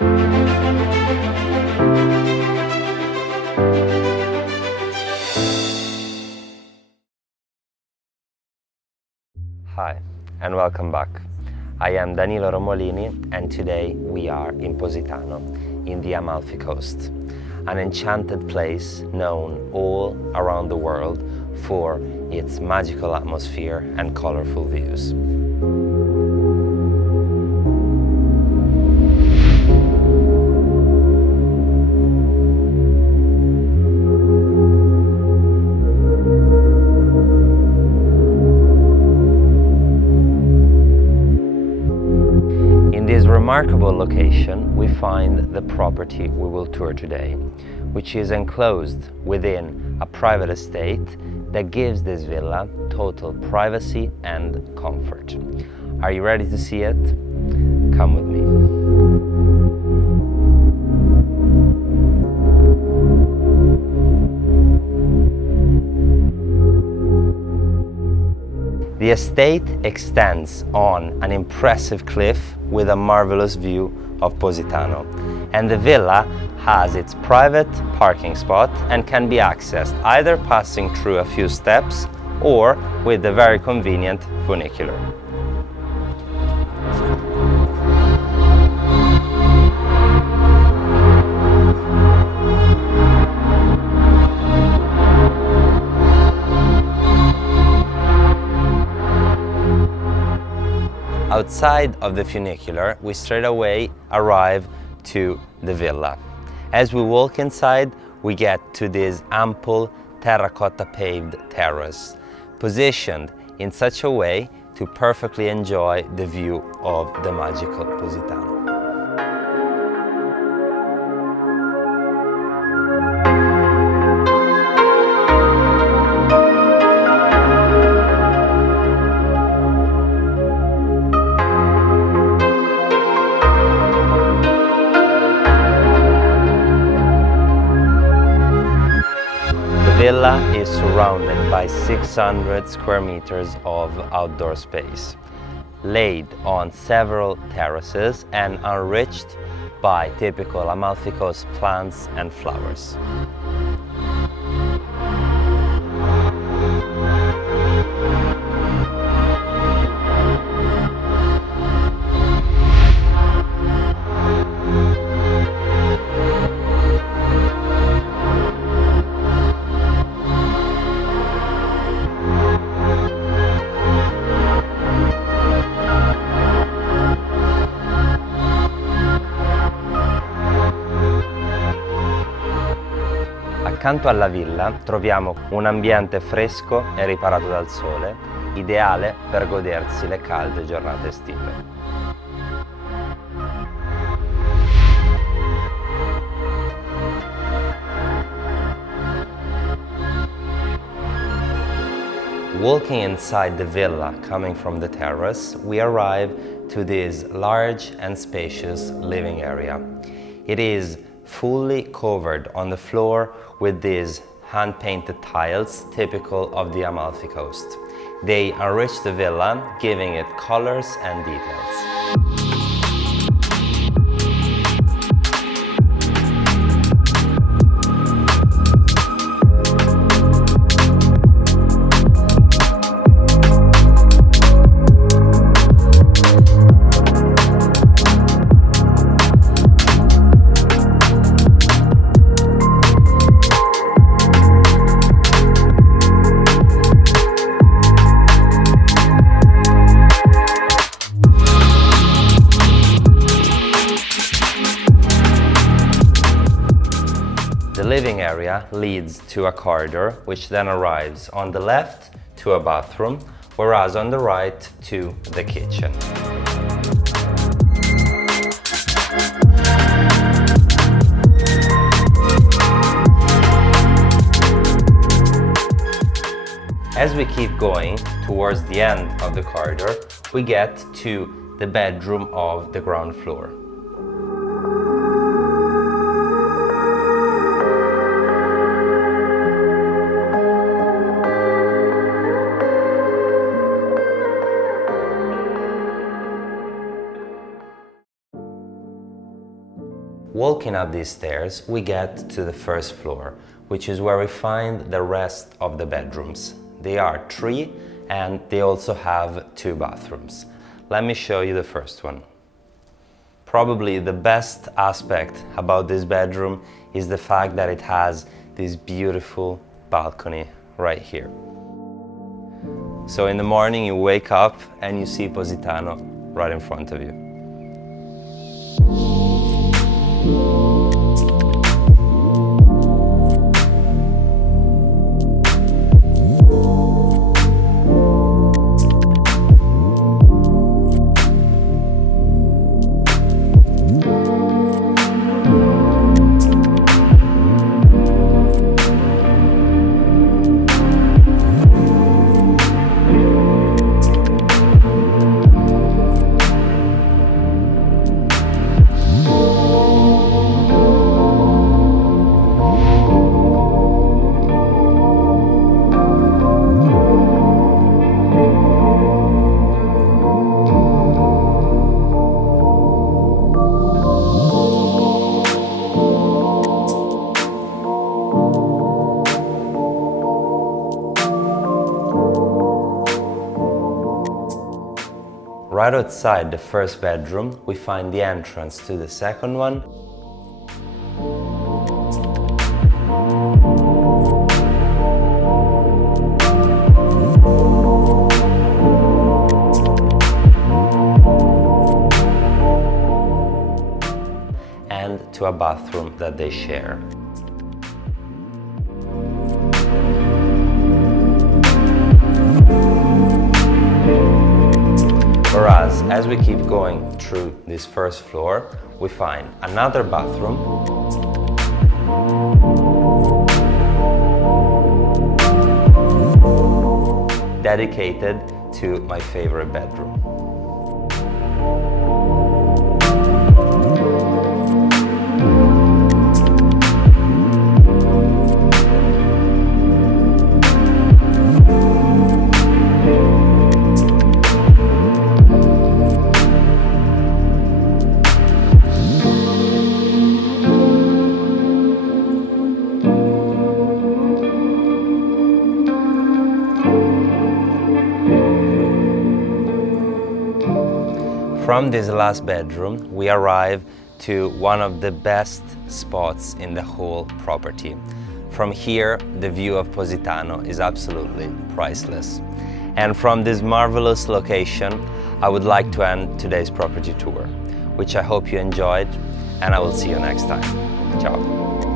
Hi, and welcome back. I am Danilo Romolini, and today we are in Positano, in the Amalfi Coast, an enchanted place known all around the world for its magical atmosphere and colorful views. In this remarkable location, we find the property we will tour today, which is enclosed within a private estate that gives this villa total privacy and comfort. Are you ready to see it? Come with me. The estate extends on an impressive cliff with a marvelous view of Positano, and the villa has its private parking spot and can be accessed either passing through a few steps or with the very convenient funicular. Outside of the funicular, we straight away arrive to the villa. As we walk inside, we get to this ample terracotta paved terrace, positioned in such a way to perfectly enjoy the view of the magical Positano. The villa is surrounded by 600 square meters of outdoor space, laid on several terraces and enriched by typical Amalfi Coast plants and flowers. Accanto alla villa troviamo un ambiente fresco e riparato dal sole, ideale per godersi le calde giornate estive. Walking inside the villa, coming from the terrace, we arrive to this large and spacious living area. It is fully covered on the floor with these hand-painted tiles typical of the Amalfi Coast. They enrich the villa, giving it colors and details. The living area leads to a corridor, which then arrives on the left to a bathroom, whereas on the right to the kitchen. As we keep going towards the end of the corridor, we get to the bedroom of the ground floor. Walking up these stairs, we get to the first floor, which is where we find the rest of the bedrooms. They are 3 and they also have 2 bathrooms. Let me show you the first one. Probably the best aspect about this bedroom is the fact that it has this beautiful balcony right here. So in the morning you wake up and you see Positano right in front of you. Right outside the first bedroom, we find the entrance to the second one. And to a bathroom that they share. Whereas, as we keep going through this first floor, we find another bathroom, dedicated to my favorite bedroom. From this last bedroom, we arrive to one of the best spots in the whole property. From here, the view of Positano is absolutely priceless. And from this marvelous location, I would like to end today's property tour, which I hope you enjoyed, and I will see you next time. Ciao.